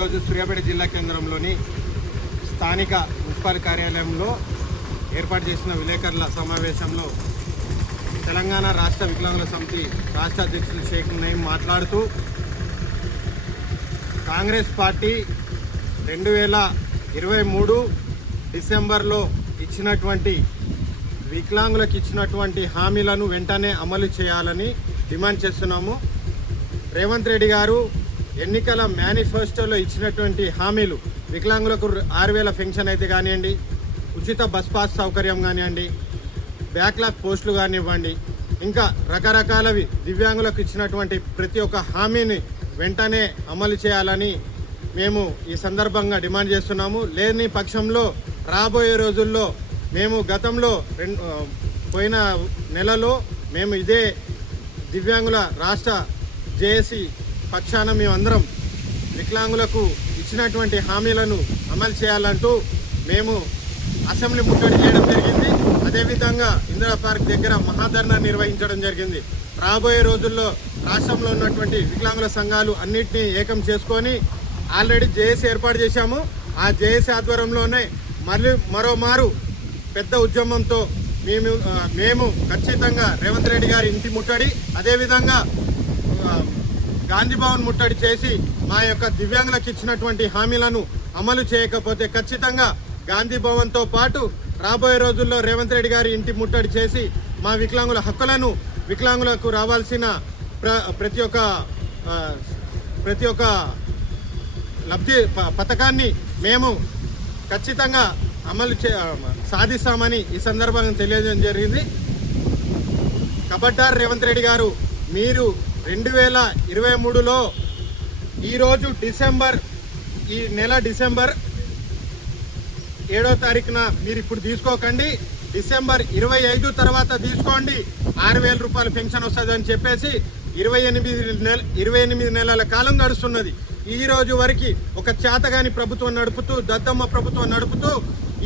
ఈరోజు సూర్యాపేట జిల్లా కేంద్రంలోని స్థానిక మున్సిపల్ కార్యాలయంలో ఏర్పాటు చేసిన విలేకరుల సమావేశంలో తెలంగాణ రాష్ట్ర వికలాంగుల సమితి రాష్ట్ర అధ్యక్షులు షేక్ నయీం మాట్లాడుతూ కాంగ్రెస్ పార్టీ 2023 డిసెంబర్లో ఇచ్చినటువంటి వికలాంగులకు ఇచ్చినటువంటి హామీలను వెంటనే అమలు చేయాలని డిమాండ్ చేస్తున్నాము. రేవంత్ రెడ్డి గారు ఎన్నికల మేనిఫెస్టోలో ఇచ్చినటువంటి హామీలు వికలాంగులకు 6,000 పెన్షన్ అయితే కానివ్వండి, ఉచిత బస్ పాస్ సౌకర్యం కానివ్వండి, బ్యాక్లాగ్ పోస్టులు కానివ్వండి, ఇంకా రకరకాలవి దివ్యాంగులకు ఇచ్చినటువంటి ప్రతి ఒక్క హామీని వెంటనే అమలు చేయాలని మేము ఈ సందర్భంగా డిమాండ్ చేస్తున్నాము. లేని పక్షంలో రాబోయే రోజుల్లో మేము గతంలో పోయిన నెలలో మేము ఇదే దివ్యాంగుల రాష్ట్ర జేఏసీ పక్షాన మేమందరం వికలాంగులకు ఇచ్చినటువంటి హామీలను అమలు చేయాలంటూ మేము అసెంబ్లీ ముట్టడి చేయడం జరిగింది. అదేవిధంగా ఇందిరా పార్క్ దగ్గర మహాధర్నా నిర్వహించడం జరిగింది. రాబోయే రోజుల్లో రాష్ట్రంలో ఉన్నటువంటి వికలాంగుల సంఘాలు అన్నింటినీ ఏకం చేసుకొని ఆల్రెడీ జేఏసీ ఏర్పాటు చేశాము. ఆ జేఏసీ ఆధ్వర్యంలోనే మరోమారు పెద్ద ఉద్యమంతో మేము ఖచ్చితంగా రేవంత్ రెడ్డి గారి ఇంటి ముట్టడి, అదేవిధంగా గాంధీ భవన్ ముట్టడి చేసి మా యొక్క దివ్యాంగులకు ఇచ్చినటువంటి హామీలను అమలు చేయకపోతే ఖచ్చితంగా గాంధీ భవన్తో పాటు రాబోయే రోజుల్లో రేవంత్ రెడ్డి గారి ఇంటి ముట్టడి చేసి మా వికలాంగుల హక్కులను, వికలాంగులకు రావాల్సిన ప్రతి ఒక్క లబ్ధి పథకాన్ని మేము ఖచ్చితంగా సాధిస్తామని ఈ సందర్భంగా తెలియజేయడం జరిగింది. కబడ్డార్ రేవంత్ రెడ్డి గారు, మీరు 2023లో ఈరోజు ఈ నెల డిసెంబర్ 7వ తారీఖున మీరు ఇప్పుడు తీసుకోకండి, డిసెంబర్ 25 తర్వాత తీసుకోండి, 6,000 రూపాయల పెన్షన్ వస్తుంది అని చెప్పేసి 28 నెలల కాలం గడుస్తున్నది. ఈ రోజు వరకు ఒక చేతగాని ప్రభుత్వం నడుపుతూ, దద్దమ్మ ప్రభుత్వం నడుపుతూ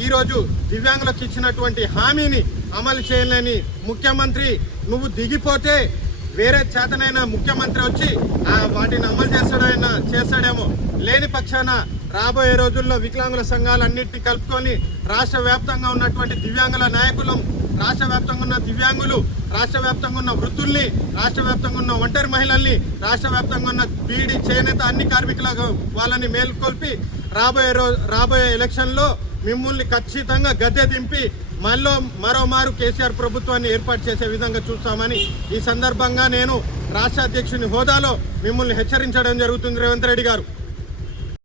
ఈరోజు దివ్యాంగులకు ఇచ్చినటువంటి హామీని అమలు చేయలేని ముఖ్యమంత్రి, నువ్వు దిగిపోతే వేరే చేతనైన ముఖ్యమంత్రి వచ్చి వాటిని అమలు చేస్తాడేమో. లేని పక్షాన రాబోయే రోజుల్లో వికలాంగుల సంఘాలన్నింటినీ కలుపుకొని రాష్ట్ర వ్యాప్తంగా ఉన్నటువంటి దివ్యాంగుల నాయకులు, రాష్ట్ర వ్యాప్తంగా ఉన్న దివ్యాంగులు, రాష్ట్ర వ్యాప్తంగా ఉన్న వృద్ధుల్ని, రాష్ట్ర వ్యాప్తంగా ఉన్న ఒంటరి మహిళల్ని, రాష్ట్ర వ్యాప్తంగా ఉన్న బీడీ, చేనేత అన్ని కార్మికుల వాళ్ళని మేల్కొల్పి రాబోయే ఎలక్షన్లో మిమ్మల్ని ఖచ్చితంగా గద్దె దింపి మరోమారు కేసీఆర్ ప్రభుత్వాన్ని ఏర్పాటు చేసే విధంగా చూస్తామని ఈ సందర్భంగా నేను రాష్ట్ర అధ్యక్షుని హోదాలో మిమ్మల్ని హెచ్చరించడం జరుగుతుంది. రేవంత్ రెడ్డి గారు,